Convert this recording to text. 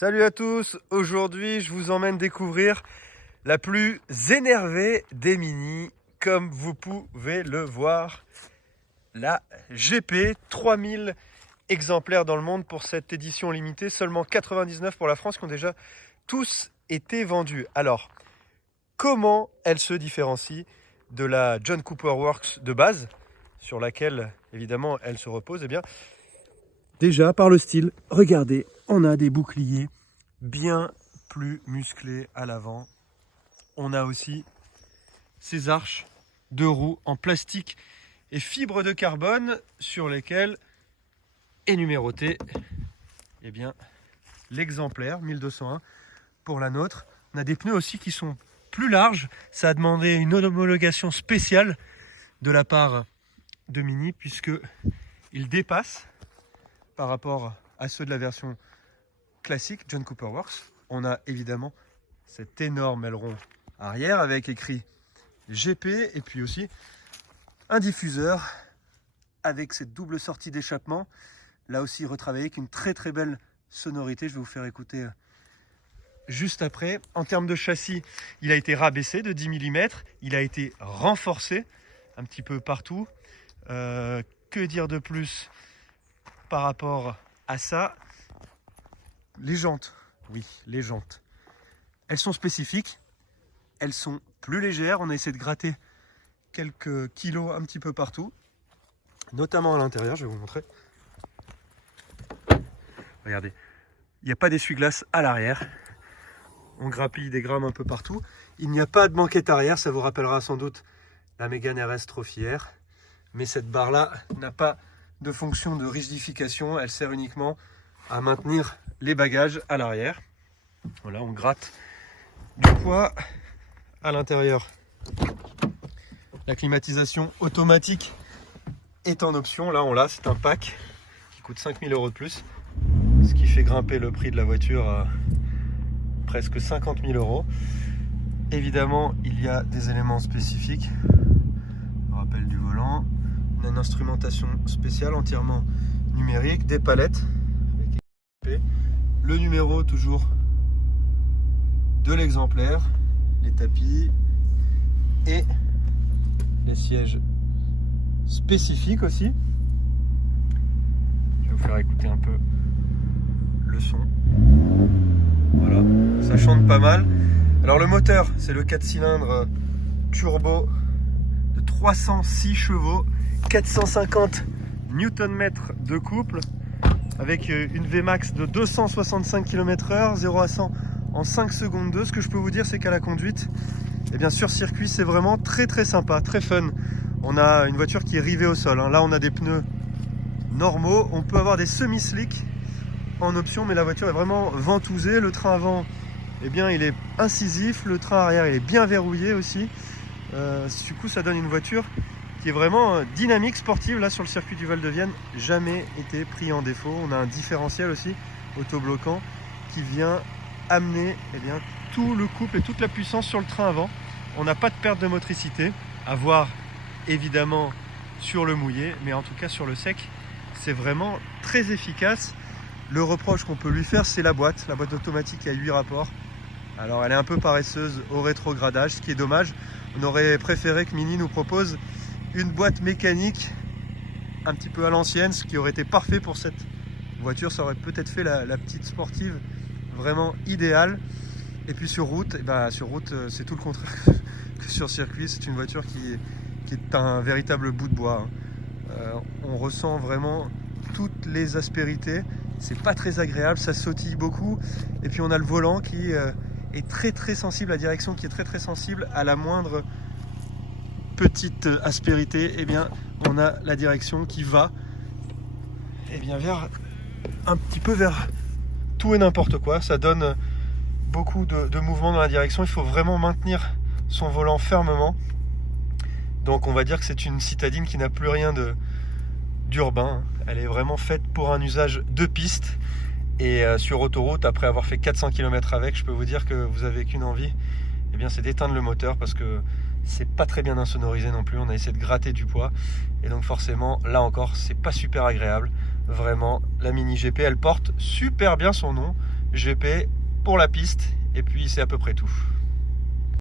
Salut à tous, aujourd'hui je vous emmène découvrir la plus énervée des Mini, comme vous pouvez le voir, la GP, 3000 exemplaires dans le monde pour cette édition limitée, seulement 99 pour la France qui ont déjà tous été vendus. Alors, comment elle se différencie de la John Cooper Works de base, sur laquelle évidemment elle se repose? Eh bien, déjà par le style, regardez, on a des boucliers bien plus musclés à l'avant. On a aussi ces arches de roues en plastique et fibre de carbone sur lesquelles est numéroté eh bien, l'exemplaire 1201 pour la nôtre. On a des pneus aussi qui sont plus larges. Ça a demandé une homologation spéciale de la part de Mini puisque ils dépassent par rapport à ceux de la version classique John Cooper Works. On a évidemment cet énorme aileron arrière avec écrit GP et puis aussi un diffuseur avec cette double sortie d'échappement, là aussi retravaillé avec une très belle sonorité. Je vais vous faire écouter juste après. En termes de châssis, il a été rabaissé de 10 mm, il a été renforcé un petit peu partout. Que dire de plus par rapport à ça? Les jantes, oui, les jantes. Elles sont spécifiques, elles sont plus légères. On a essayé de gratter quelques kilos un petit peu partout, notamment à l'intérieur, je vais vous montrer. Regardez, il n'y a pas d'essuie-glace à l'arrière. On grappille des grammes un peu partout. Il n'y a pas de banquette arrière, ça vous rappellera sans doute la Mégane RS Trophy R. Mais cette barre-là n'a pas de fonction de rigidification, elle sert uniquement à maintenir les bagages à l'arrière. Voilà, on gratte du poids à l'intérieur. La climatisation automatique est en option. Là, on l'a, c'est un pack qui coûte 5000 € de plus, ce qui fait grimper le prix de la voiture à presque 50 000 €. Évidemment, il y a des éléments spécifiques. Le rappel du volant. On a une instrumentation spéciale entièrement numérique, des palettes avec équipé. Le numéro toujours de l'exemplaire, les tapis et les sièges spécifiques aussi. Je vais vous faire écouter un peu le son. Voilà, ça chante pas mal. Alors le moteur, c'est le 4 cylindres turbo de 306 chevaux, 450 Nm de couple, avec une Vmax de 265 km/h, 0 à 100 en 5 secondes 2. Ce que je peux vous dire, c'est qu'à la conduite, et bien sur circuit, c'est vraiment très sympa, très fun. On a une voiture qui est rivée au sol, hein. Là, on a des pneus normaux. On peut avoir des semi-slick en option, mais la voiture est vraiment ventousée. Le train avant, eh bien, il est incisif. Le train arrière, il est bien verrouillé aussi. Du coup, ça donne une voiture qui est vraiment dynamique, sportive. Là, sur le circuit du Val de Vienne, jamais été pris en défaut. On a un différentiel aussi autobloquant qui vient amener eh bien, tout le couple et toute la puissance sur le train avant. On n'a pas de perte de motricité, à voir évidemment sur le mouillé, mais en tout cas sur le sec, c'est vraiment très efficace. Le reproche qu'on peut lui faire, c'est la boîte automatique à 8 rapports. Alors elle est un peu paresseuse au rétrogradage, ce qui est dommage. On aurait préféré que Mini nous propose une boîte mécanique un petit peu à l'ancienne, ce qui aurait été parfait pour cette voiture. Ça aurait peut-être fait la petite sportive vraiment idéale. Et puis sur route, c'est tout le contraire que sur circuit. C'est une voiture qui est un véritable bout de bois. On ressent vraiment toutes les aspérités. C'est pas très agréable, ça sautille beaucoup. Et puis on a le volant qui est très sensible, la direction qui est très sensible à la moindre petite aspérité. Eh bien, on a la direction qui va vers un petit peu vers tout et n'importe quoi. Ça donne beaucoup de mouvement dans la direction. Il faut vraiment maintenir son volant fermement. Donc on va dire que c'est une citadine qui n'a plus rien d'urbain. Elle est vraiment faite pour un usage de piste. Et sur autoroute, après avoir fait 400 km avec, je peux vous dire que vous avez qu'une envie, eh bien c'est d'éteindre le moteur, parce que c'est pas très bien insonorisé non plus. On a essayé de gratter du poids et donc forcément là encore c'est pas super agréable. Vraiment, la Mini GP, elle porte super bien son nom, GP pour la piste, et puis c'est à peu près tout.